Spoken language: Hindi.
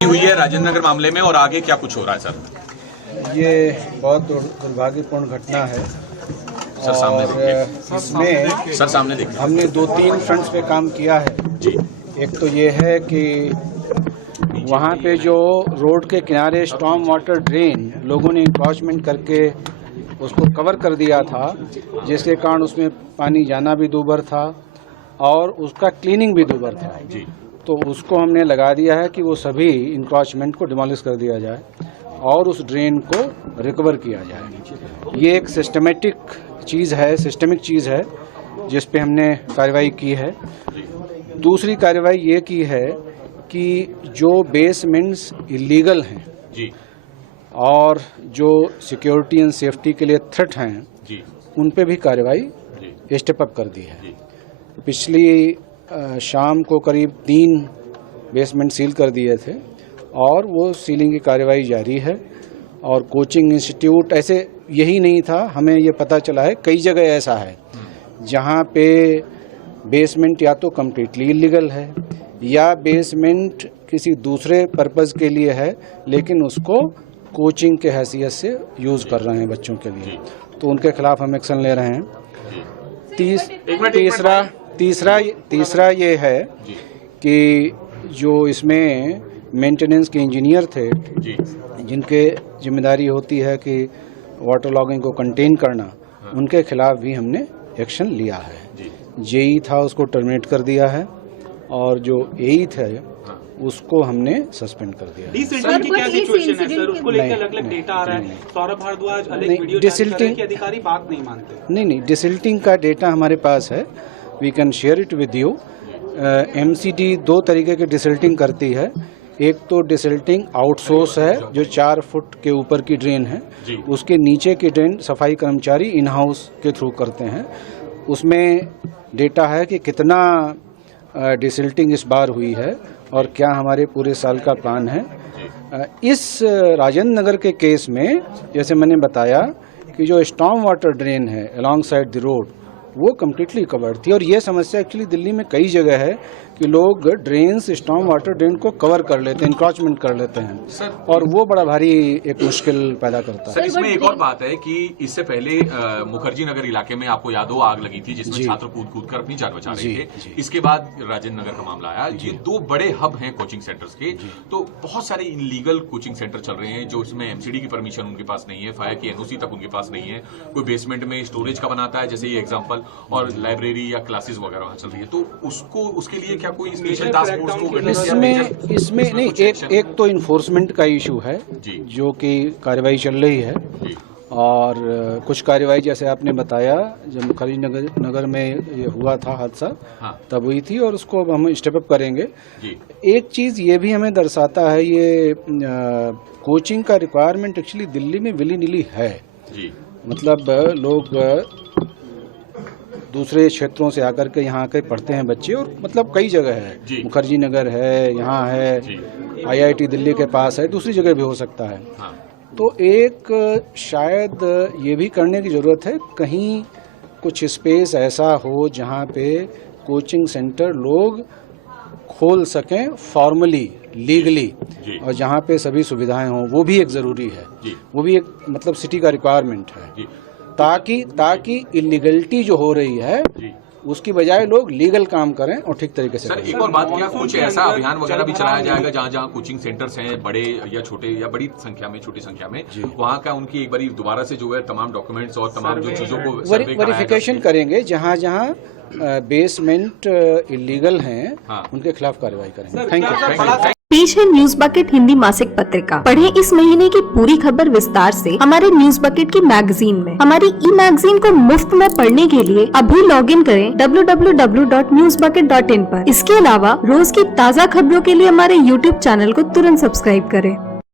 हुई है राजेंद्र नगर मामले में और आगे क्या कुछ हो रहा है सर? ये बहुत दुर्भाग्यपूर्ण घटना है। सर सामने इसमें सर सामने देखिए। हमने 2-3 फ्रंट्स पे काम किया है जी। एक तो ये है कि वहाँ पे जो रोड के किनारे स्टॉर्म वाटर ड्रेन लोगों ने इंक्रोचमेंट करके उसको कवर कर दिया था, जिसके कारण उसमें पानी जाना भी दूभर था और उसका क्लीनिंग भी दूभर था। जी। तो उसको हमने लगा दिया है कि वो सभी इंक्रोचमेंट को डिमोलिश कर दिया जाए और उस ड्रेन को रिकवर किया जाए। ये एक सिस्टमेटिक चीज़ है जिस पे हमने कार्रवाई की है। दूसरी कार्रवाई ये की है कि जो बेसमेंट्स इलीगल हैं जी। और जो सिक्योरिटी एंड सेफ्टी के लिए थ्रेट हैं जी। उन पे भी कार्रवाई स्टेप अप कर दी है। पिछली शाम को करीब 3 बेसमेंट सील कर दिए थे और वो सीलिंग की कार्रवाई जारी है। और कोचिंग इंस्टीट्यूट ऐसे यही नहीं था, हमें ये पता चला है कई जगह ऐसा है जहाँ पे बेसमेंट या तो कम्प्लीटली इलीगल है या बेसमेंट किसी दूसरे पर्पज़ के लिए है लेकिन उसको कोचिंग के हैसियत से यूज़ कर रहे हैं बच्चों के लिए, तो उनके खिलाफ हम एक्शन ले रहे हैं। तीसरा ये है कि जो इसमें मेंटेनेंस के इंजीनियर थे जिनके जिम्मेदारी होती है कि वाटर लॉगिंग को कंटेन करना, उनके खिलाफ भी हमने एक्शन लिया है। जेई था उसको टर्मिनेट कर दिया है और जो एई थे उसको हमने सस्पेंड कर दिया। डिसिल्टिंग की क्या सिचुएशन है सर? उसको लेकर अलग-अलग डेटा आ रहा है। सौरभ भारद्वाज अलग वीडियो जारी कर रहे हैं कि अधिकारी बात नहीं मानते। नहीं, डिसिल्टिंग का डेटा हमारे पास है, we can share it with you. MCD 2 तरीके की डिसिल्टिंग करती है। एक तो डिसिल्टिंग आउटसोर्स है जो 4 फुट के ऊपर की ड्रेन है, उसके नीचे की ड्रेन सफाई कर्मचारी इन हाउस के थ्रू करते हैं। उसमें डेटा है कि कितना डिसिल्टिंग इस बार हुई है और क्या हमारे पूरे साल का प्लान है। इस राजेंद्र नगर के केस में जैसे मैंने बताया कि जो स्टॉर्म वाटर ड्रेन है अलॉन्ग साइड द रोड वो कम्प्लीटली कवर्ड थी। और ये समस्या एक्चुअली दिल्ली में कई जगह है कि लोग ड्रेन्स स्टॉर्म वाटर ड्रेन को कवर कर लेते हैं, इंक्रोचमेंट कर लेते हैं सर, और वो बड़ा भारी एक मुश्किल पैदा करता है। सर इसमें एक और बात है कि इससे पहले मुखर्जी नगर इलाके में आपको याद हो आग लगी थी जिसमें छात्र कूद कर अपनी जान बचा रहे थे। इसके बाद राजेंद्र नगर का मामला आया। ये 2 बड़े हब हैं कोचिंग सेंटर्स के, तो बहुत सारे इलीगल कोचिंग सेंटर चल रहे हैं जो इसमें एमसीडी की परमिशन उनके पास नहीं है, फायर की एनओसी तक उनके पास नहीं है, कोई बेसमेंट में स्टोरेज का बनाता है जैसे ये एग्जाम्पल, और लाइब्रेरी या क्लासेस वगैरह वहां चल रही है। तो उसको उसके लिए क्या कोई स्पेशल टास्क फोर्स को इसमें नहीं, एक तो इन्फोर्समेंट का इशू है जो कि कार्रवाई चल रही है और कुछ कार्रवाई जैसे आपने बताया जब मुखर्जी नगर में ये हुआ था हादसा तब हुई थी और उसको अब हम स्टेप अप करेंगे। एक चीज़ ये भी हमें दर्शाता है, ये कोचिंग का रिक्वायरमेंट एक्चुअली दिल्ली में विली निली है। मतलब लोग दूसरे क्षेत्रों से आकर के यहाँ आकर पढ़ते हैं बच्चे, और मतलब कई जगह है, मुखर्जी नगर है, यहाँ है, IIT दिल्ली के पास है, दूसरी जगह भी हो सकता है। तो एक शायद ये भी करने की ज़रूरत है, कहीं कुछ स्पेस ऐसा हो जहाँ पे कोचिंग सेंटर लोग खोल सकें फॉर्मली, लीगली, और जहाँ पे सभी सुविधाएं हों, वो भी एक ज़रूरी है। वो भी एक मतलब सिटी का रिक्वायरमेंट है ताकि इलीगलिटी जो हो रही है उसकी बजाय लोग लीगल काम करें और ठीक तरीके से। सर एक और बात, क्या कुछ ऐसा अभियान वगैरह भी चलाया जाएगा जहाँ कोचिंग सेंटर्स हैं बड़े या छोटे या बड़ी संख्या में, छोटी संख्या में, वहाँ का उनकी एक बार दोबारा से जो है तमाम डॉक्यूमेंट्स और तमाम जो चीजों को वेरिफिकेशन करेंगे, जहाँ बेसमेंट इलीगल हैं उनके खिलाफ कार्रवाई करेंगे। Thank you. पेश है न्यूज बकेट हिंदी मासिक पत्रिका। पढ़ें इस महीने की पूरी खबर विस्तार से हमारे न्यूज बकेट की मैगजीन में। हमारी ई मैगजीन को मुफ्त में पढ़ने के लिए अभी लॉग इन करें www.newsbucket.in पर। इसके अलावा रोज की ताज़ा खबरों के लिए हमारे YouTube चैनल को तुरंत सब्सक्राइब करें।